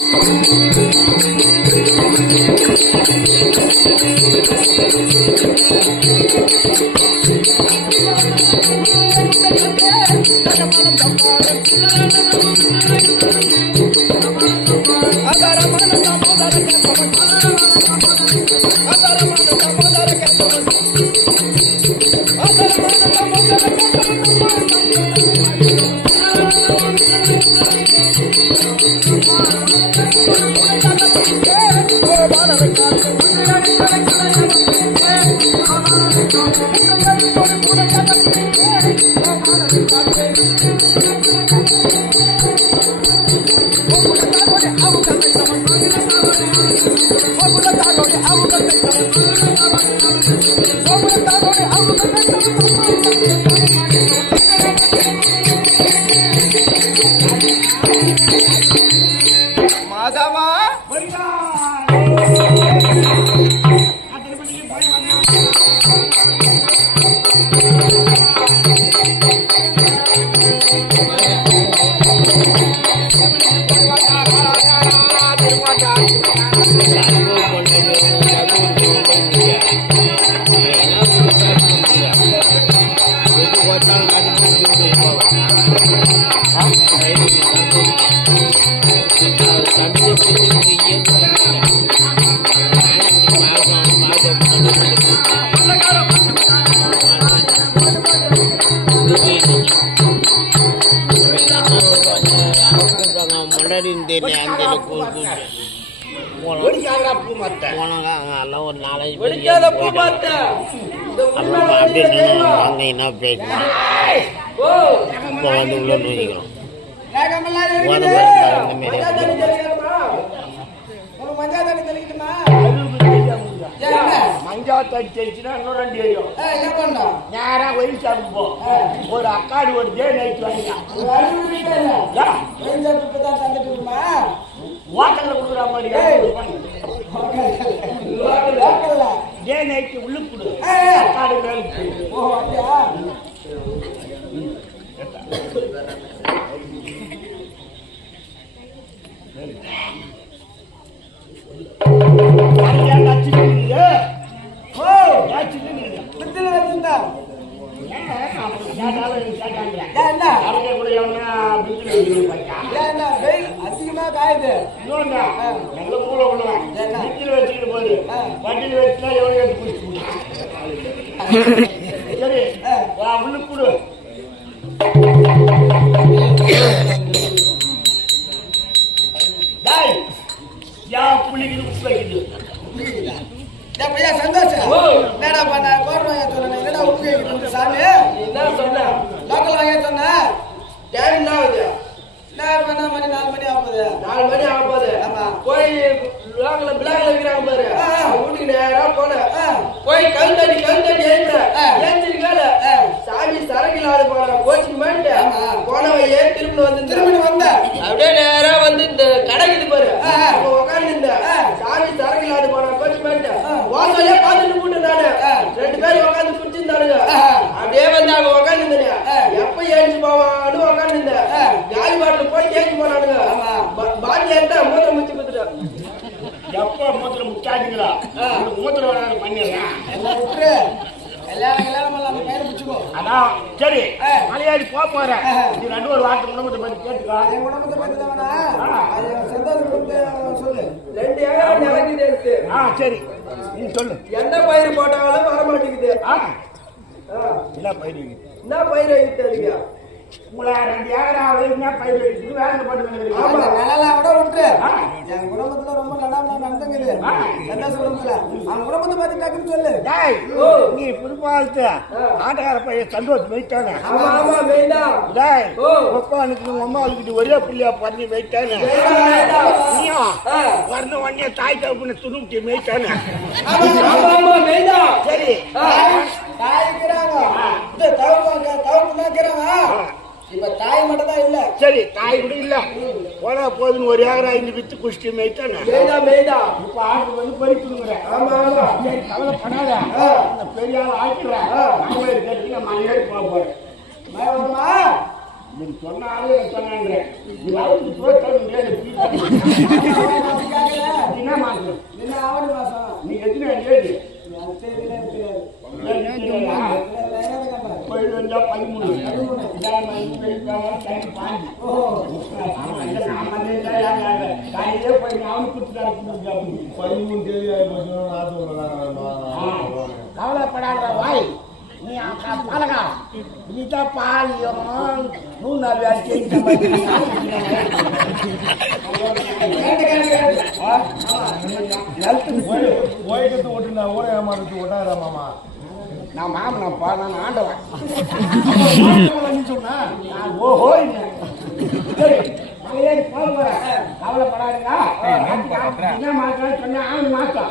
Madhava Thank you. எல்லாம் ஒரு நாலஞ்சு அப்புறம் அப்படியே நின்று தெரியுமா? வாங்க என்ன பேசணும் ஓ. இப்போ வந்து உள்ள நுழைக்கிறோம் வேகமெல்லாம் மஞ்சா தட்டி தெரிச்சுன்னா இன்னும் ரெண்டு ஏரியும் ஏய், என்ன பண்ணோம்? நேரா ஒயின் ஷாப்புக்கு போ ஒரு அக்காடி ஒரு டே நைட் வாங்கியா ஒரு அறிவு இருக்கா இல்ல? வெயில் சாப்பிட்டு தான் தந்துட்டு இருக்குமா? ஹோட்டல்ல கொடுக்குற மாதிரி ஏய். லோக்கல்ல. டே நைட் உள்ளுக்கு கொடு. அக்காடி மேலுக்கு ஓ, அப்படியா? காயுது இன்னொன்னு நல்ல மூளை என்ன? வீட்டில் வச்சுக்கிட்டு ஆ. வண்டியில் வச்சுனா எவ்வளோ எடுத்து குடிச்சு சரி உள்ளுக்கு கொடு டேய் யா புள்ளிக்கு உப்பு சந்தோஷம். என்னடா பண்ண? கோட் வாங்க சொன்னேன். என்னடா உப்பு சாமி? என்ன சொன்ன லோக்கல் வாங்க சொன்னேன். டைம் என்ன பண்ண மணி நாலு மணி ஆகுது நாலு மணி ஆக போகுது ஆமா. போய் பிளாக்ல பிளாக்ல இருக்கிறாங்க பாரு. வீட்டுக்கு நேரா போனேன். போய் கல் தண்ணி கல் தண்ணி ஆ. ஏற்றிருக்கால. சாமி சரக்கு இல்லாத போன கோச்சிங் பண்ணிட்டு. போனவன் ஏன் திரும்பி வந்து திரும்பி வந்த. அப்படியே நேரா வந்து இந்த கடைக்குது பாரு. இந்த ஆ. சாமி சரக்கு இல்லாத போன கோச்சிங் பண்ணிட்டு. வாசலே பார்த்துட்டு போட்டு நானு. ரெண்டு பேரும் உட்காந்து குடிச்சிருந்தானுங்க ஆ. அப்படியே வந்து அங்க உட்காந்து ஆ. எப்ப ஏறிச்சு போவான்னு உட்காந்து ஆ. காலி பாட்டில் போய் தேய்ச்சி போனானுங்க ஆமா. பா- பாட்டில் எடுத்தா மூத்த முச்சு குத்துட்டேன் எப்போ மூத்திரம் பண்ணிடுறேன் எல்லாம் விட்டுரு. கல்யாணம் கல்யாணம் பண்ணலாம் அந்த பையனை பிடிச்சிக்கோ. அதான் சரி. மலையாளி போக போறேன். நீ ரெண்டு ஒரு வார்த்தை குடும்பத்தை பத்தி கேட்டுக்கா. என் குடும்பத்தை பத்தி தான் சந்தோஷம் சொல்லு. ரெண்டு ஏக்கர் இருக்கு ஆ சரி. நீ சொல்லு. எந்த பயிர் போட்டாலும் வர மாட்டேங்குது. ஆ. ஆ, என்ன பயிர் என்ன பயிர் வைக்கிறீங்க உங்களை ரெண்டு ஏக்கரா என்ன பயிர் வேலை போட்டு நிழலாம் கூட விட்டுரு ஆ. என் குடும்பத்துல ரொம்ப நல்லா நடந்துங்குது. சந்தோஷ குடும்பத்துல அவன் குடும்பத்தை பத்தி டக்குன்னு சொல்லு. நீ புதுப்பாலத்து ஆட்டக்கார பையன் சந்தோஷம் வைத்தானே ஆமா ஆமா டேய் உங்க அம்மா அழுக்கிட்டு ஒரே புள்ளியா பண்ணி வைத்தானே நீயும் வரணும் உடனே தாய் தகப்பனை துணுட்டி மேய்த்தானே ஆமா ஆமா மெயினா சரி. தாய் இருக்கிறாங்க இந்த தவப்பு தவப்பு தான் இருக்கிறாங்க இப்ப தாய் மட்டும் தான் இல்ல. சரி தாய் கூட இல்ல. போனா போதுன்னு ஒரு ஏக்கரா இருந்து வித்து குடிச்சிட்டு மேய்த்தானே இப்ப ஆட்டு வந்து பறிக்கணுங்கிறேன் ஆமா ஆமா. சரி கவலைப்படாத. இந்த பெரிய ஆள் நாங்களே கேட்டு நம்ம ஏறி போக போறேன் நீ சொன்னாலே நீ முடியாது என்ன மாசம் என்ன ஆவணி மாசம் நீ எத்தனை ஏழு அது தெரியல எனக்கு தெரியாது ஏழு கோயில் வந்தா பதிமூணு காலையிலே போய் அவனு கொடுத்துட்டாரு பதிமூணு தேதி கவலைப்படாத வாய் நீ அக்கா பழகா நீதான் பாலியம் நூறு நாள் ஓய்கத்து ஓட்டுனா ஊர ஏமாறத்து ஓட்டாதா மாமா நான் மாமனப்பா நான் ஆண்டவன் சொன்னா ஓஹோ சரி என்ன சொன்னா ஆவணி மாசம்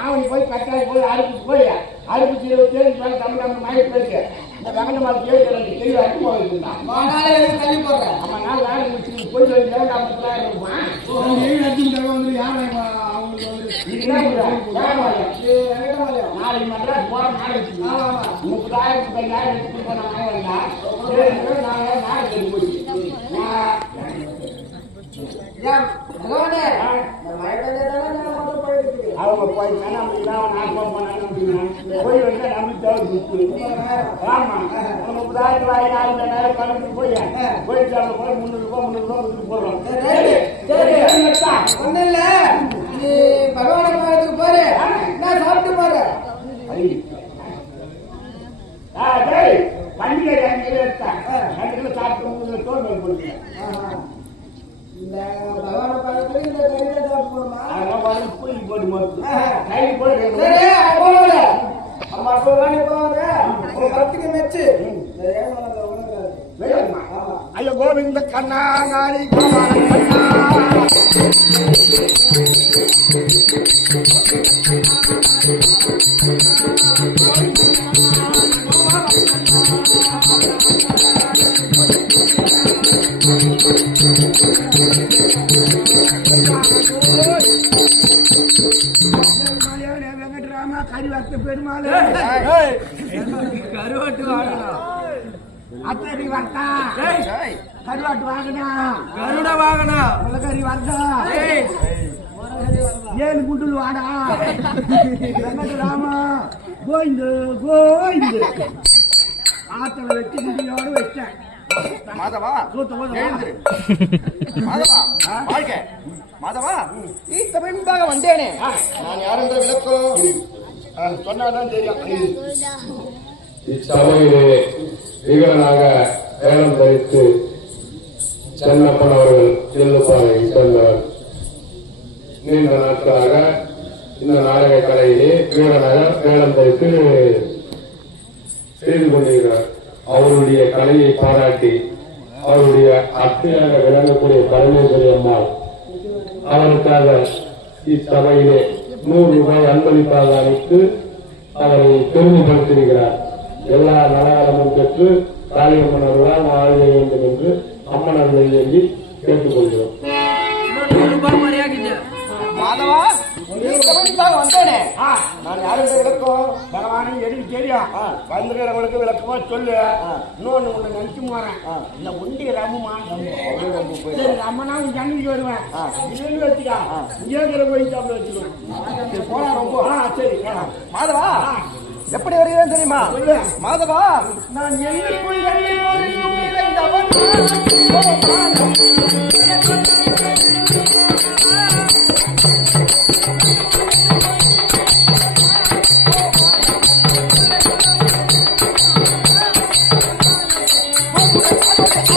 ஆவணி போய் கட்டாயி போய் அறுப்பு போய் அறுப்பு இருபத்தி ஏழு மேலே தமிழ் மாறி போயிருக்கு இந்த வெங்கட மாதம் ஏழு ரெண்டு தெளிவு அறுப்பு போயிருந்தா. மாநாளே எதுக்கு தள்ளி போடுறேன். ஆமா நாள் வேலை முடிச்சு போய் சொல்லி ஐம்பதாயிரம் ரூபாய் இதுதான் ஏமாயம். இது வெங்கடபாளையம். நாளைக்கு மெட்ராஸ் போற நாளைக்கு. முப்பதாயிரம் முப்பதாயிரம் எடுத்துட்டு போன வந்தா? நாங்க நாளைக்கு போச்சு. நான் ஏன், பகவானே, அவங்க போய் நான் போன் பண்ணாங்க அப்படின்னா போய் வந்து நம்பிக்கை தேவை ஆமா ஒரு முப்பதாயிரம் ரூபாய் நாலு நேரம் கலந்து போய் போயிட்டு அவங்க போய் முந்நூறு ரூபாய் முந்நூறு ரூபாய் கொடுத்துட்டு போடுறோம் சரி, சரி. ஒண்ணும் இல்ல. நீ பகவானை பார்க்கறதுக்கு போரு. நான் சாப்பிட்டு போறேன். பண்டிகை சாப்பிட்டு தோல் கொடுங்க ஐயோ கோவிந்த கண்ணா நாரி வெங்கட்ராமா கரிவாத்த பெருமாள் கருவாட்டு வாகனம். அத்தடி வர்த்தா கருவாட்டு வாங்கினா கருட வாகனம் முளகரி வர்த்தா ஏழு குண்டுలు வாடா. வெங்கட்ராமா கோயிந்து கோயிந்து ஆத்தல வச்சு குண்டியோடு வச்சேன். மாதவா கூத்த போது எழுந்திரு. மாதவா வாழ்க. மாதவா நீ தமிழ்பாக வந்தேனே. நான் யார் என்ற விளக்கம் சொன்னாதான் தெரியும். இச்சபையிலே வீரனாக வேலம் தரித்து சென்னப்பன் அவர்கள் செல்லுப்பாறை சென்றவர் நீண்ட நாட்களாக இந்த நாடக கலையிலே வீரனாக வேலம் தரித்து செய்து கொண்டிருக்கிறார். அவருடைய கலையை பாராட்டி அவருடைய அத்தையாக விளங்கக்கூடிய பரமேஸ்வரி அம்மாள் அவருக்காக இச்சபையிலே நூறு ரூபாய் அன்பளிப்பாக அளித்து அவரை பெருமைப்படுத்தியிருக்கிறார் எல்லா நலகாலமும் பெற்று காளியம்மன் அருளால் வாழ வேண்டும் என்று அம்மன் அருளை வேண்டி கேட்டுக்கொள்கிறோம். மாதவா? தமிழ்பாக வந்தேனே நான் யார் என்ற விளக்கம் பகவானே எனக்கு தெரியும் வந்துக்கிறவங்களுக்கு விளக்கமா? சொல்லு. இன்னொன்னு ஒண்ணு நினைச்சு போறேன் இந்த உண்டி ரம்முமா சரி ரம்மனா உன் ஜன்னிக்கு வருவேன். இல்லைன்னு வச்சுக்கா. இங்கே போய் சாப்பிட வச்சுக்குவேன் போனா ரொம்ப. ஆ சரி. மாதவா எப்படி வருகிறேன் தெரியுமா. மாதவா நான் எண்ணிக்குள் எண்ணிக்குள் இறைந்தவன்.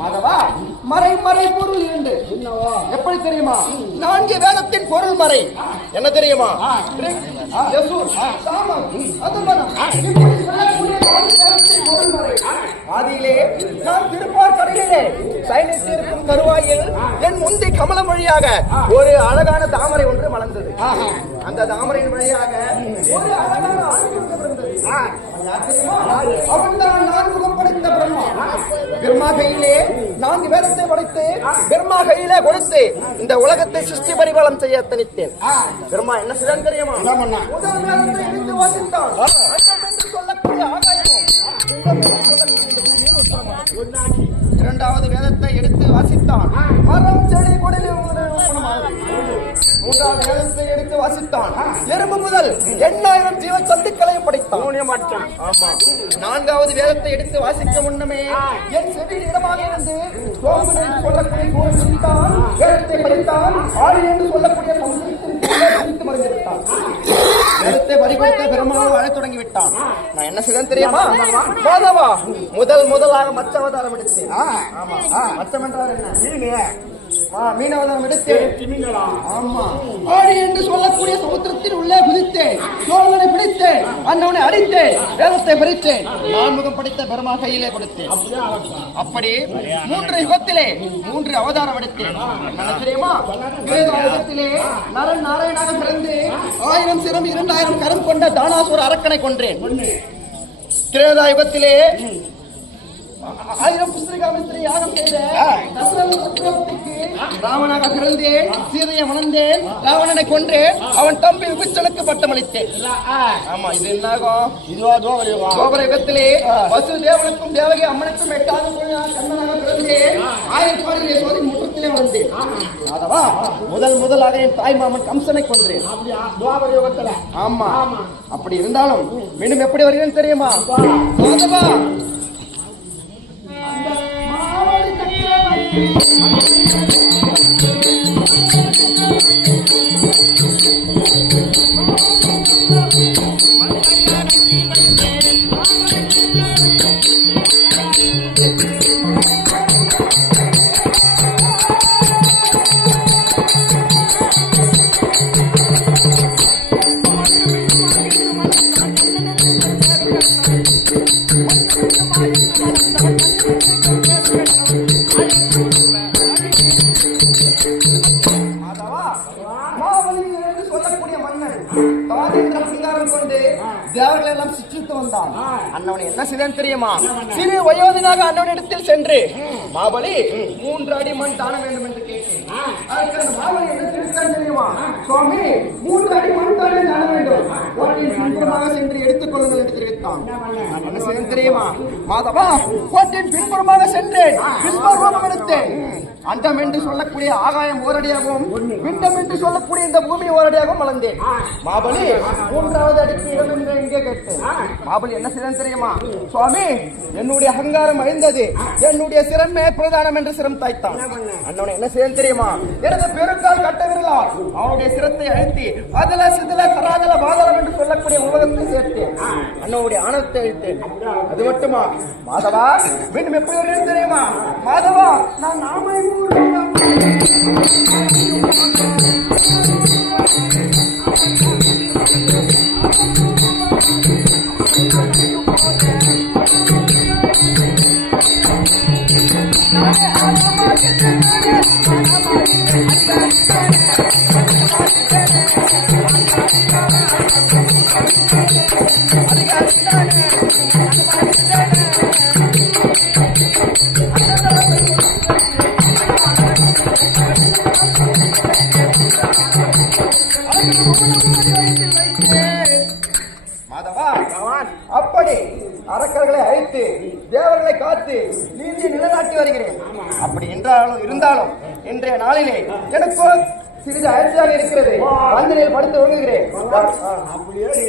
மாதவா மறை மறை பொருள் எப்படி தெரியுமா? நான்கு வேதத்தின் பொருள் மறை. என்ன தெரியுமா? ஆதியிலே நான் திருப்பார் கரையிலே சைனித்து இருக்கும் கருவாயில் என் முந்தி கமலம் வழியாக ஒரு அழகான தாமரை ஒன்று மலர்ந்தது. அந்த தாமரையின் வழியாக ஒரு அழகான. அவன் தெரியுமா? அவன்தான் நான்குகம் படைத்த பிரம்மா பிரம்மா கையிலே நான்கு வேதத்தை படைத்து பிரம்மா கையிலே கொடுத்து இந்த உலகத்தை சிருஷ்டி பரிபாலம் செய்ய தனித்தேன் பிரம்மா என்ன செய்தான் தெரியுமா? முதல் வேதத்தை வாசித்தான் சொல்லக்கூடிய உத்தரமானது. இரண்டாவது வேதத்தை எடுத்து வாசித்தான். மரம் செடி கொடியில் மூன்றாவது வேதத்தை எடுத்து வாசித்தான். எறும்பு முதல் எண்ணாயிரம் ஜீவ சத்துக்களையும் படைத்தான். ஆமா. நான்காவது வேதத்தை எடுத்து வாசிக்க முன்னமே என் செவியில் இடமாக இருந்து சோம்பு என்று சொல்லக்கூடிய சூழல் சிரித்தான். வேதத்தை படித்தான். ஆழி என்று சொல்லக்கூடிய சமுதிரத்தின் கீழே குதித்து மறைந்திருத்தான் வேதத்தை பறிகொடுத்த பெருமாள் வாழத் தொடங்கி விட்டான் நான் என்ன செய்தேன் தெரியுமா? முதல் முதலாக மச்ச அவதாரம் எடுத்தேன் மச்சம் என்றால் என்ன? ஆ, மீன் அவதாரம் எடுத்தேன் ஆமா. ஆடி என்று சொல்லக்கூடிய சமுத்திரத்தில் உள்ளே குதித்தேன். சோழனை பிடித்தேன். அண்ணவனை அடித்தேன். வேதத்தை பறித்தேன். நான்முகம் படித்த பெருமா கையிலே கொடுத்தேன். அப்படி மூன்று யுகத்திலே மூன்று அவதாரம் எடுத்தேன். தெரியுமா? வேதாயுகத்திலே நரன் நாராயணாக பிறந்து ஆயிரம் சிரம் இரண்டாயிரம் கரம் கொண்ட தானாசுர அரக்கனை கொன்றேன். திரேதாயுகத்திலே ஆயிரம் புஸ்திரிகா மிஸ்திரி யாகம் செய்த ராவணாக பிறந்தேன் சீதையை மணந்தேன் ராவணனை கொன்றேன் அவன் தம்பி விபிச்சனுக்கு பட்டமளித்தேன். ஆமா இது என்னாகும் கோபுர யுகத்திலே வசுதேவனுக்கும் தேவகி அம்மனுக்கும் குழந்தையாக கண்ணனாக பிறந்தேன். ஆயிரத்தி சோதி முற்றத்திலே வந்தேன். அதவா முதல் முதலாக என் தாய் மாமன் கம்சனை கொன்றேன். ஆமா. அப்படி இருந்தாலும் மீண்டும் எப்படி வருகிறேன் தெரியுமா? மாதவா மாதவா தேவர்களை எல்லாம் சிற்றித்து வந்தான். அண்ணவனை என்ன செய்தான் தெரியுமா? சிறு வயோதினாக அண்ணவனிடத்தில் சென்று மாபலி மூன்று அடி மண் தான வேண்டும் என்று கேட்டேன். அதற்கு அந்த மாபலி என்ன தெரிவித்தான் தெரியுமா? சுவாமி மூன்று அடி மண் தானே தான வேண்டும். சென்று எடுத்துக் கொள்ளுங்கள் என்று தெரிவித்தான் நான் என்ன செய்தேன் தெரியுமா? மாதவா கோட்டையின் பின்புறமாக சென்றேன். எடுத்தேன். அண்டம் என்று சொல்லக்கூடிய ஆகாயம் ஓரடியாகவும் விண்டம் என்று சொல்லக்கூடிய இந்த பூமி ஓரடியாகவும் வளர்ந்தேன். மாபலி மூன்றாவது அடிக்கு இடம் என்று இங்கே கேட்டேன். மாபலி என்ன செய்தான் தெரியுமா? சுவாமி என்னுடைய அகங்காரம் அழிந்தது. என்னுடைய சிரமே பிரதானம் என்று சிரம் தாய்த்தான். அண்ணவனை என்ன செய்தான் தெரியுமா? எனது பெருக்கால் கட்டவிரலால் அவனுடைய சிரத்தை அழுத்தி அதல சிதல தராதல பாதலம் என்று சொல்லக்கூடிய உலகத்தை சேர்த்தேன். அண்ணனுடைய ஆணவத்தை அழித்தேன். அது மட்டுமா? மாதவா மீண்டும் எப்படி தெரியுமா? மாதவா நான் நாமை மாதவா என்றாலும் இருந்தாலும் இன்றைய நாளிலே எனக்கு சிறிது அயற்சியாக இருக்கிறது. வந்தனில் படுத்து ஒழுங்குகிறேன் அப்படியே நீ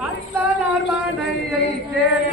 அந்த நர்மனையை தேடி